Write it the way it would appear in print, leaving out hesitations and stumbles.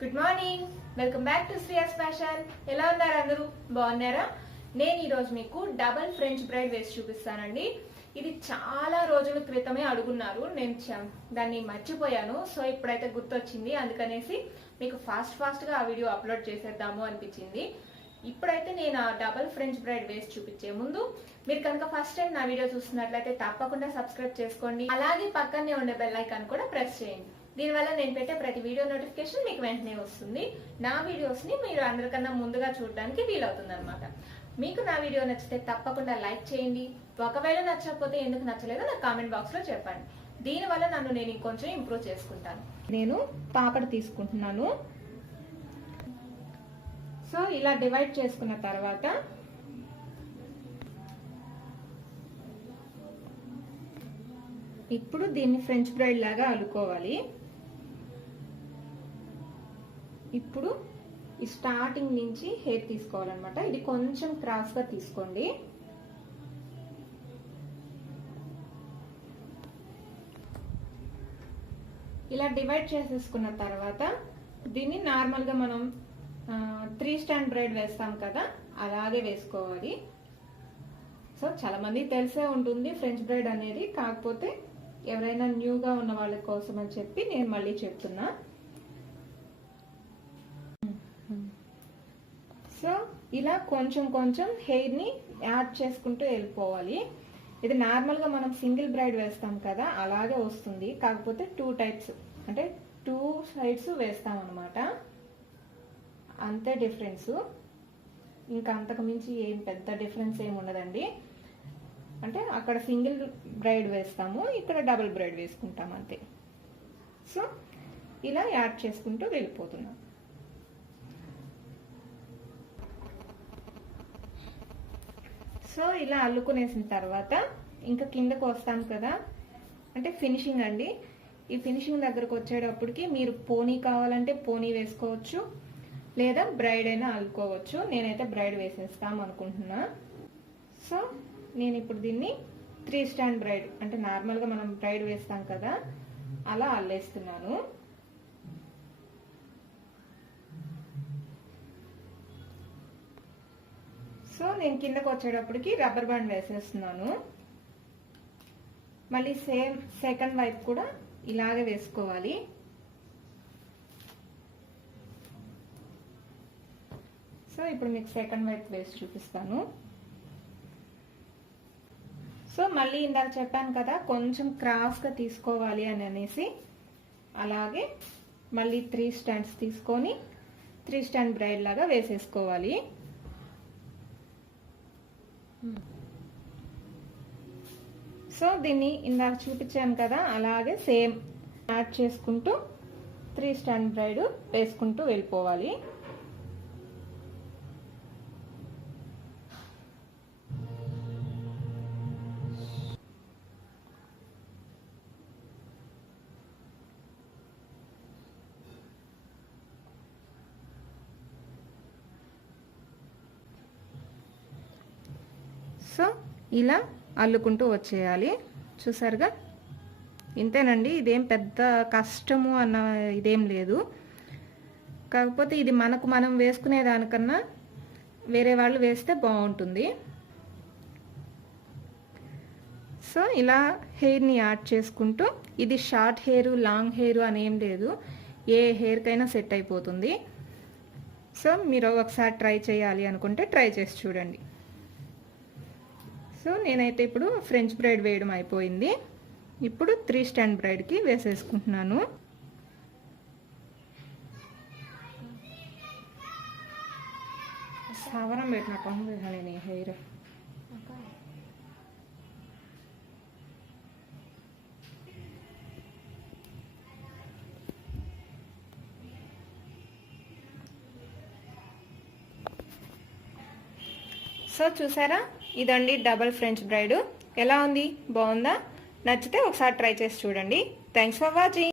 Good morning, welcome back to Shreyas fashion. ఎలా ఉన్నారు అందరూ? బాగున్నారా? నేను ఈరోజు మీకు డబల్ ఫ్రెంచ్ బ్రైడ్ వేసి చూపిస్తానండి. ఇది చాలా రోజుల క్రితమే అడుగున్నారు, నేను దాన్ని మర్చిపోయాను. సో ఇప్పుడైతే గుర్తొచ్చింది, అందుకనేసి మీకు ఫాస్ట్ గా ఆ వీడియో అప్లోడ్ చేసేద్దాము అనిపించింది. ఇప్పుడైతే నేను ఆ డబల్ ఫ్రెంచ్ బ్రైడ్ వేసి చూపించే ముందు మీరు కనుక ఫస్ట్ టైం నా వీడియో చూస్తున్నట్లయితే తప్పకుండా సబ్స్క్రైబ్ చేసుకోండి. అలాగే పక్కనే ఉండే బెల్ ఐకాన్ కూడా ప్రెస్ చేయండి. దీనివల్ల నేను పెట్టే ప్రతి వీడియో నోటిఫికేషన్ మీకు వెంటనే వస్తుంది. నా వీడియోస్ ని మీరు అందరికన్నా ముందుగా చూడడానికి వీలవుతుంది అనమాట. మీకు నా వీడియో నచ్చితే తప్పకుండా లైక్ చేయండి. ఒకవేళ నచ్చకపోతే ఎందుకు నచ్చలేదో నాకు కామెంట్ బాక్స్ లో చెప్పండి. దీనివల్ల నేను ఇంకొంచెం ఇంప్రూవ్ చేసుకుంటాను. నేను పాపడ తీసుకుంటున్నాను. సో ఇలా డివైడ్ చేసుకున్న తర్వాత ఇప్పుడు దీన్ని ఫ్రెంచ్ బ్రైడ్ లాగా అల్లుకోవాలి. ఇప్పుడు ఈ స్టార్టింగ్ నుంచి హెయిర్ తీసుకోవాలన్నమాట. ఇది కొంచెం క్రాస్ గా తీసుకోండి. ఇలా డివైడ్ చేసేసుకున్న తర్వాత దీన్ని నార్మల్ గా మనం 3 స్టాండ్ బ్రైడ్ వేస్తాం కదా, అలాగే వేసుకోవాలి. సో చాలా మంది తెలిసే ఉంటుంది ఫ్రెంచ్ బ్రైడ్ అనేది, కాకపోతే ఎవరైనా న్యూగా ఉన్న వాళ్ళ కోసం అని చెప్పి నేను మళ్ళీ చెప్తున్నా. సో ఇలా కొంచెం హెయిర్ ని యాడ్ చేసుకుంటూ వెళ్ళిపోవాలి. ఇది నార్మల్ గా మనం సింగిల్ బ్రైడ్ వేస్తాం కదా, అలాగే వస్తుంది. కాకపోతే 2 టైప్స్, అంటే 2 సైడ్స్ వేస్తాం అనమాట. అంతే డిఫరెన్స్, ఇంకా అంతకు మించి ఏం పెద్ద డిఫరెన్స్ ఏమి ఉండదండి. అంటే అక్కడ సింగిల్ బ్రైడ్ వేస్తాము, ఇక్కడ డబుల్ బ్రైడ్ వేసుకుంటాం అంతే. సో ఇలా యాడ్ చేసుకుంటూ వెళ్ళిపోతున్నాం. సో ఇలా అల్లుకునేసిన తర్వాత ఇంకా కిందకు వస్తాం కదా, అంటే ఫినిషింగ్ అండి. ఈ ఫినిషింగ్ దగ్గరకు వచ్చేటప్పటికి మీరు పోనీ కావాలంటే పోనీ వేసుకోవచ్చు, లేదా బ్రైడ్ అయినా అల్లుకోవచ్చు. నేనైతే బ్రైడ్ వేసేస్తాం అనుకుంటున్నా. సో నేను ఇప్పుడు దీన్ని 3 స్టాండ్ బ్రైడ్, అంటే నార్మల్ గా మనం బ్రైడ్ వేస్తాం కదా, అలా అల్లేస్తున్నాను. సో నేను కిందకు వచ్చేటప్పటికి రబ్బర్ బ్యాండ్ వేసేస్తున్నాను. మళ్ళీ సేమ్ సెకండ్ వైపు కూడా ఇలాగే వేసుకోవాలి. సో ఇప్పుడు మీకు సెకండ్ వైపు వేసి చూపిస్తాను. సో మళ్ళీ ఇందాక చెప్పాను కదా, కొంచెం క్రాస్ గా తీసుకోవాలి అని అనేసి, అలాగే మళ్ళీ 3 స్టాండ్స్ తీసుకొని 3 స్టాండ్ బ్రైడ్ లాగా వేసేసుకోవాలి. సో దీన్ని ఇందాక చూపించాను కదా, అలాగే సేమ్ యాడ్ చేసుకుంటూ 3 స్టాండ్ బ్రైడ్ వేసుకుంటూ వెళ్ళిపోవాలి. సో ఇలా అల్లుకుంటూ వచ్చేయాలి. చూసారుగా, ఇంతేనండి. ఇదేం పెద్ద కష్టము అన్న ఇదేం లేదు. కాకపోతే ఇది మనం వేసుకునే దానికన్నా వేరే వాళ్ళు వేస్తే బాగుంటుంది. సో ఇలా హెయిర్ని యాడ్ చేసుకుంటూ, ఇది షార్ట్ హెయిర్ లాంగ్ హెయిర్ అని ఏం లేదు, ఏ హెయిర్కైనా సెట్ అయిపోతుంది. సో మీరు ఒకసారి ట్రై చేయాలి అనుకుంటే ట్రై చేసి చూడండి. సో నేనైతే ఇప్పుడు ఫ్రెంచ్ బ్రైడ్ వేయడం అయిపోయింది. ఇప్పుడు 3 స్టాండ్ బ్రైడ్కి వేసేసుకుంటున్నాను. సవరం పెట్టినట్టు నేను ఈ హెయిర్. సో చూసారా, ఇదండి డబల్ ఫ్రెంచ్ బ్రైడ్. ఎలా ఉంది? బాగుందా? నచ్చితే ఒకసారి ట్రై చేసి చూడండి. Thanks for watching.